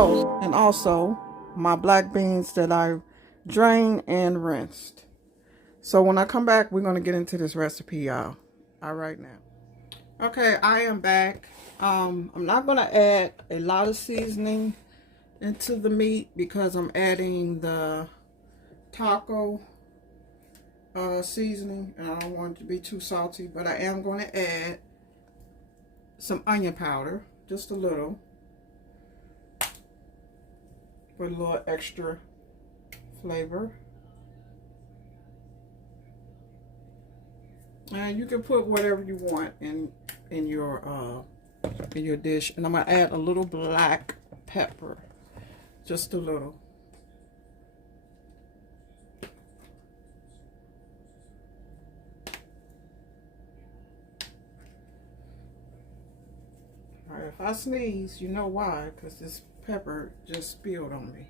Oh, and also my black beans that I drained and rinsed. So when I come back, we're going to get into this recipe, y'all. All right now. Okay, I am back. I'm not going to add a lot of seasoning into the meat because I'm adding the taco seasoning, and I don't want it to be too salty, but I am going to add some onion powder, just a little, for a little extra flavor. And you can put whatever you want in your dish. And I'm gonna add a little black pepper, just a little. All right, if I sneeze, you know why? Because this pepper just spilled on me.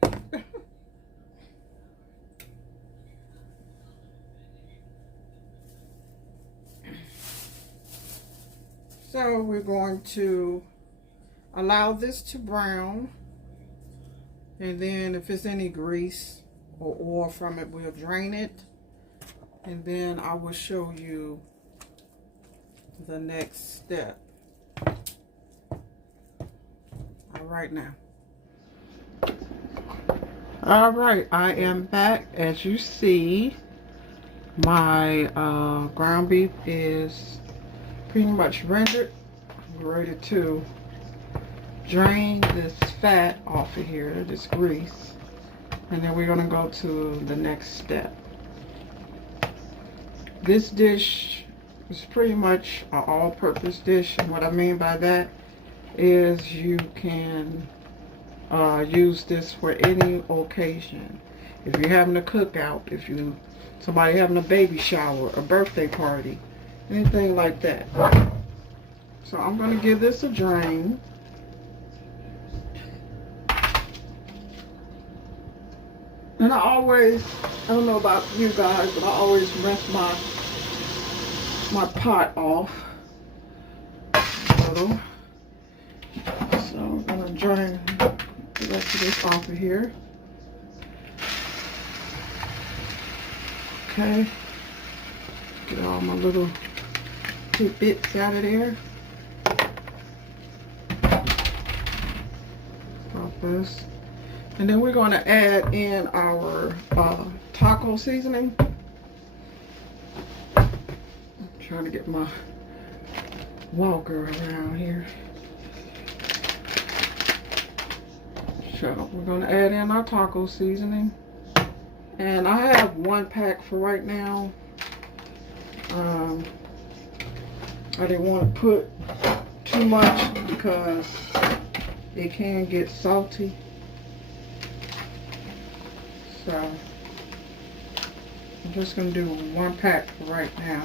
So we're going to allow this to brown, and then if there's any grease or oil from it, we'll drain it, and then I will show you the next step. All right now. All right, I am back. As you see, my ground beef is pretty much rendered. I'm ready to drain this fat off of here, this grease, and then we're going to go to the next step. This dish is pretty much an all-purpose dish, and what I mean by that is you can use this for any occasion. If you're having a cookout, if somebody having a baby shower, a birthday party, anything like that. So I'm going to give this a drain. And I don't know about you guys, but I always rinse my pot off a little. So I'm going to drain the rest of this off of here. Okay. Get all my little bits out of there. Stop this. And then we're going to add in our taco seasoning. I'm trying to get my walker around here. So we're going to add in our taco seasoning. And I have 1 pack for right now. I didn't want to put too much because it can get salty. So I'm just going to do 1 pack for right now.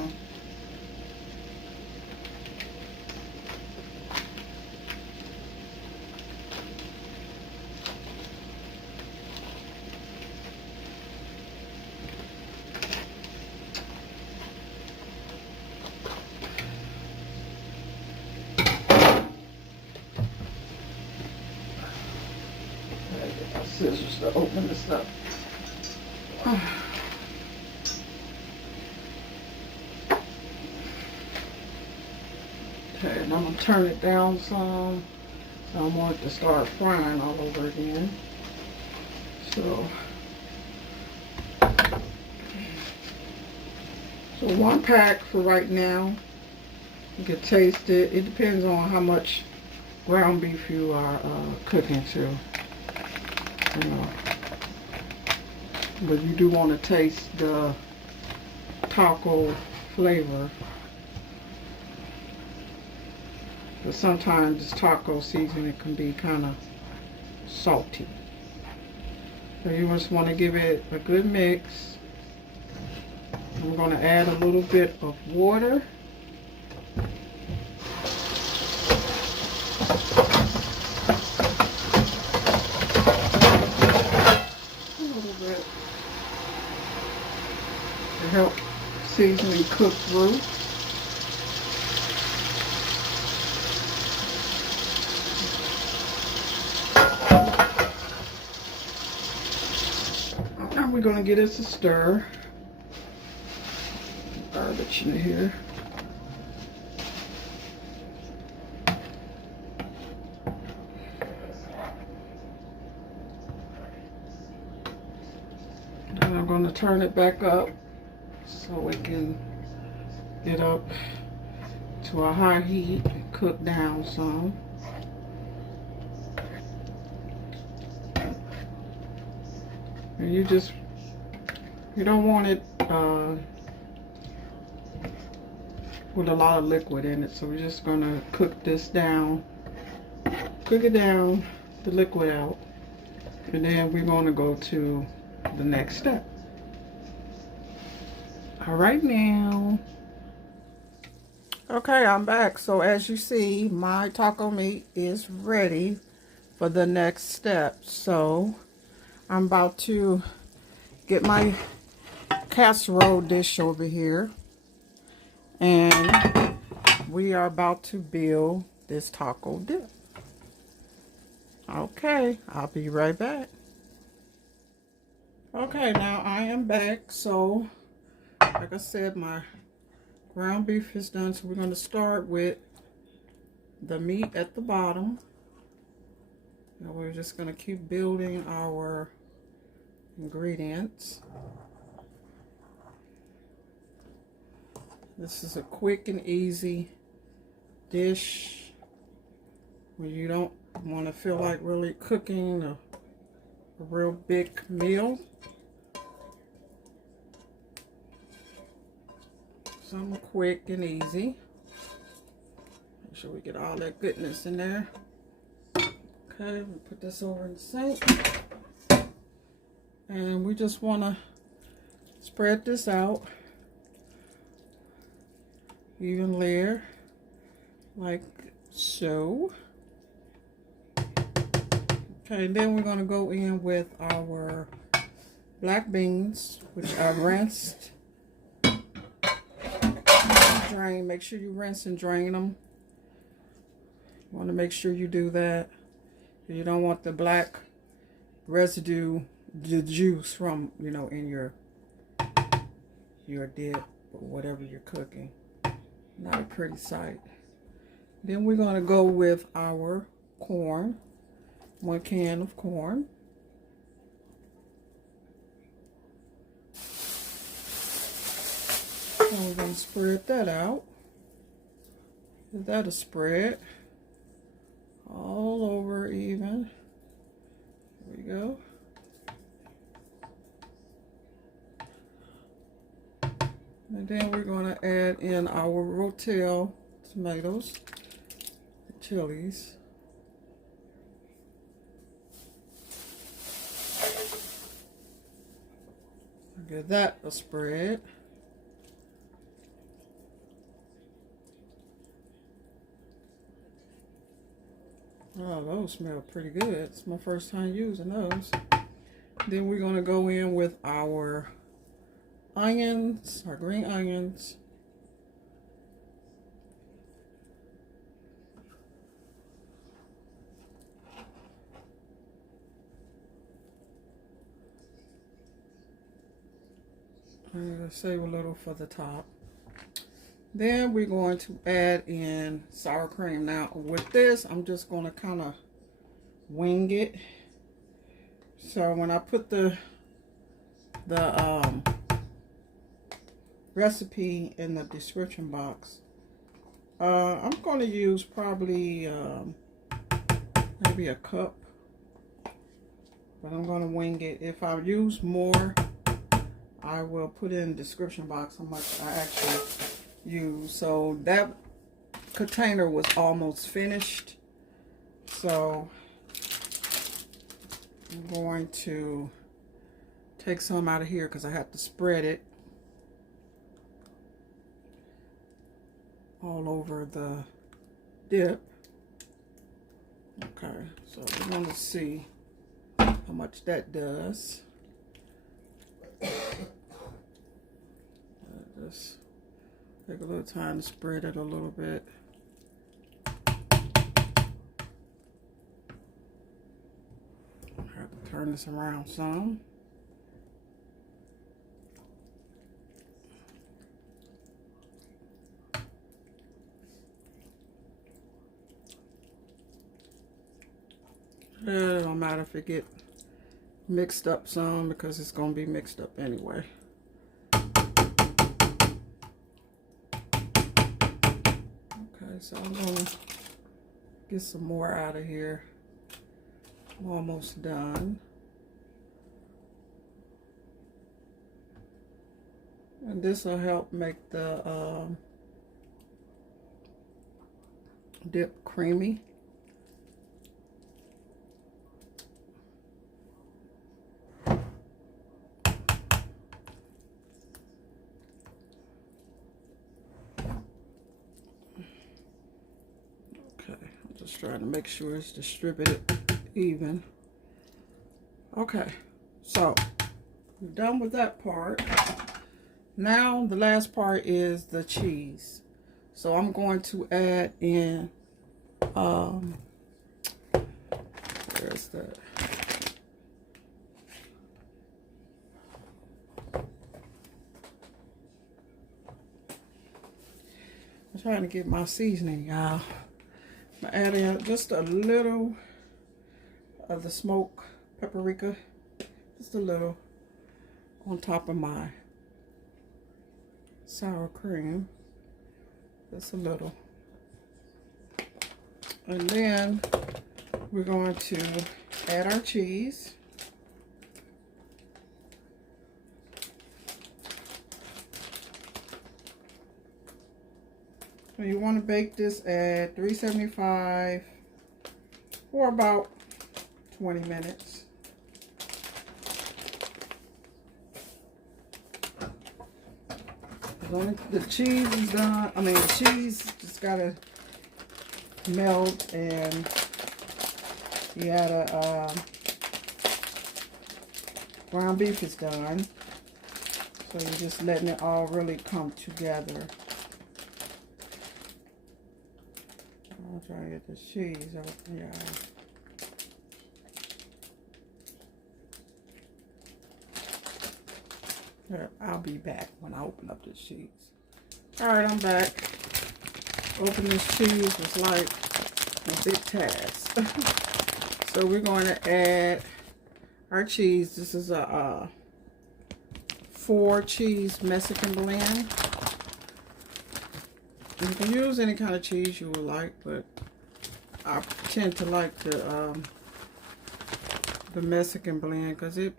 Scissors to open this up. Okay, and I'm going to turn it down some. I don't want it to start frying all over again. So 1 pack for right now. You can taste it. It depends on how much ground beef you are cooking to. You know, but you do want to taste the taco flavor. But sometimes this taco seasoning can be kind of salty. So you just want to give it a good mix. And we're going to add a little bit of water. To help seasoning cook through. we're going to get us a stir. Garbage in here. And I'm going to turn it back up so it can get up to a high heat and cook down some. And you don't want it with a lot of liquid in it, so we're just gonna cook this down, cook it down, the liquid out, and then we're gonna go to the next step. All right now. Okay, I'm back. So as you see, my taco meat is ready for the next step. So I'm about to get my casserole dish over here, and we are about to build this taco dip. Okay, I'll be right back. Okay, now I am back. So like I said, my ground beef is done, so we're going to start with the meat at the bottom. Now we're just going to keep building our ingredients. This is a quick and easy dish when you don't want to feel like really cooking a real big meal. Something quick and easy. Make sure we get all that goodness in there. Okay, we put this over in the sink. And we just want to spread this out. Even layer, like so. Okay, then we're going to go in with our black beans, which I rinsed. Drain. Make sure you rinse and drain them. You want to make sure you do that. You don't want the black residue, the juice from, you know, in your dip or whatever you're cooking. Not a pretty sight. Then we're going to go with our corn. 1 can of corn. And we're going to spread that out. Is that a spread? All over even. There we go. And then we're going to add in our rotel tomatoes, chilies. Give that a spread. Oh, those smell pretty good. It's my first time using those. Then we're going to go in with our onions, our green onions. I'm going to save a little for the top. Then we're going to add in sour cream. Now with this, I'm just going to kind of wing it. So when I put the recipe in the description box, I'm going to use probably maybe a cup, but I'm going to wing it. If I use more, I will put in the description box how much I actually use. So that container was almost finished, so I'm going to take some out of here because I have to spread it all over the dip. Okay, so we're going to see how much that does. Just take a little time to spread it a little bit. I have to turn this around some. matter if it get mixed up some, because it's going to be mixed up anyway. Okay, so I'm going to get some more out of here. I'm almost done. And this will help make the dip creamy. Just trying to make sure it's distributed even. Okay, so we're done with that part. Now the last part is the cheese. So I'm going to add in, where's that? I'm trying to get my seasoning, y'all. I'm adding just a little of the smoked paprika, just a little on top of my sour cream, just a little. And then we're going to add our cheese. So you want to bake this at 375 for about 20 minutes. When the cheese is done, the cheese just gotta melt, and you gotta, ground beef is done. So you're just letting it all really come together. I'll try to get the cheese out. Yeah. Here, I'll be back when I open up this cheese. Alright, I'm back. Open this cheese was like a big task. So we're going to add our cheese. This is a 4 cheese Mexican blend. You can use any kind of cheese you would like, but I tend to like the Mexican blend because it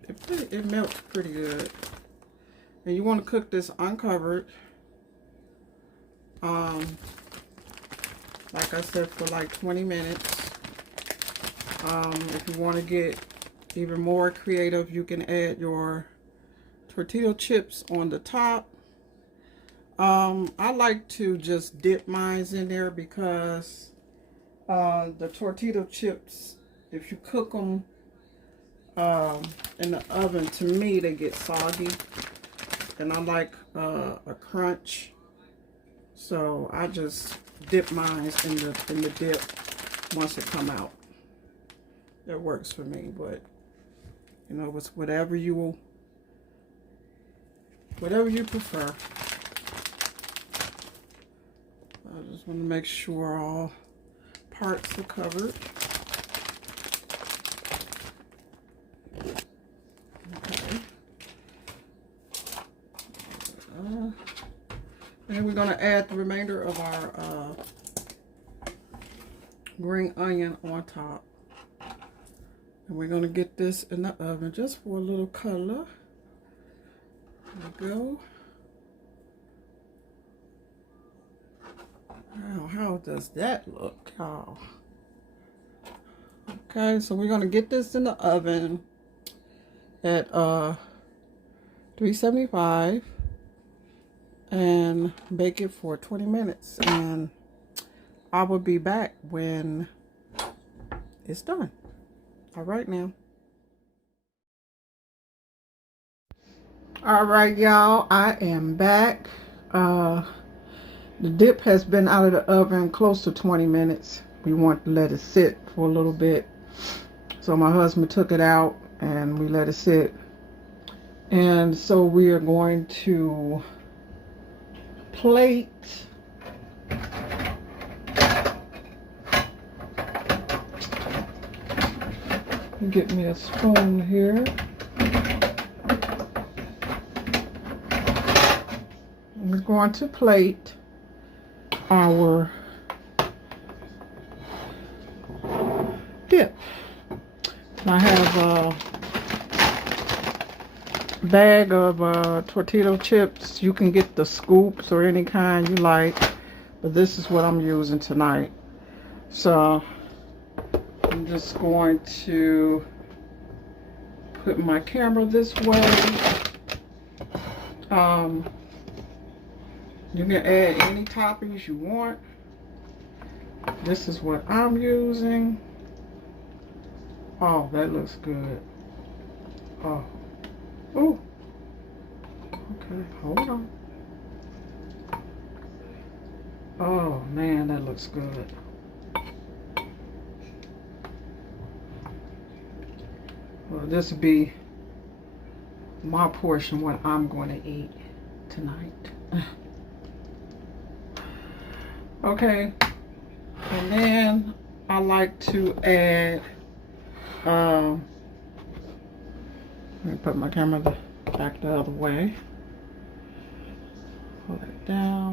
melts pretty good. And you want to cook this uncovered, like I said, for like 20 minutes. If you want to get even more creative, you can add your tortilla chips on the top. I like to just dip mine in there because the tortilla chips, if you cook them in the oven, to me they get soggy, and I like a crunch. So I just dip mine in the dip once it come out. That works for me, but you know, it's whatever you prefer. I just want to make sure all parts are covered. Okay. And then we're going to add the remainder of our green onion on top. And we're going to get this in the oven just for a little color. There we go. Wow, how does that look, y'all? Okay, so we're going to get this in the oven at 375 and bake it for 20 minutes. And I will be back when it's done. All right now. All right, y'all, I am back. The dip has been out of the oven close to 20 minutes. We want to let it sit for a little bit. So my husband took it out and we let it sit. And so we are going to plate Get me a spoon here. We're going to plate our dip. I have a bag of tortilla chips. You can get the scoops or any kind you like, but this is what I'm using tonight. So I'm just going to put my camera this way. You can add any toppings you want. This is what I'm using. Oh, that looks good. Oh. Ooh. Okay, hold on. Oh, man, that looks good. Well, this will be my portion, what I'm going to eat tonight. Okay, and then I like to add, let me put my camera back the other way. Hold it down.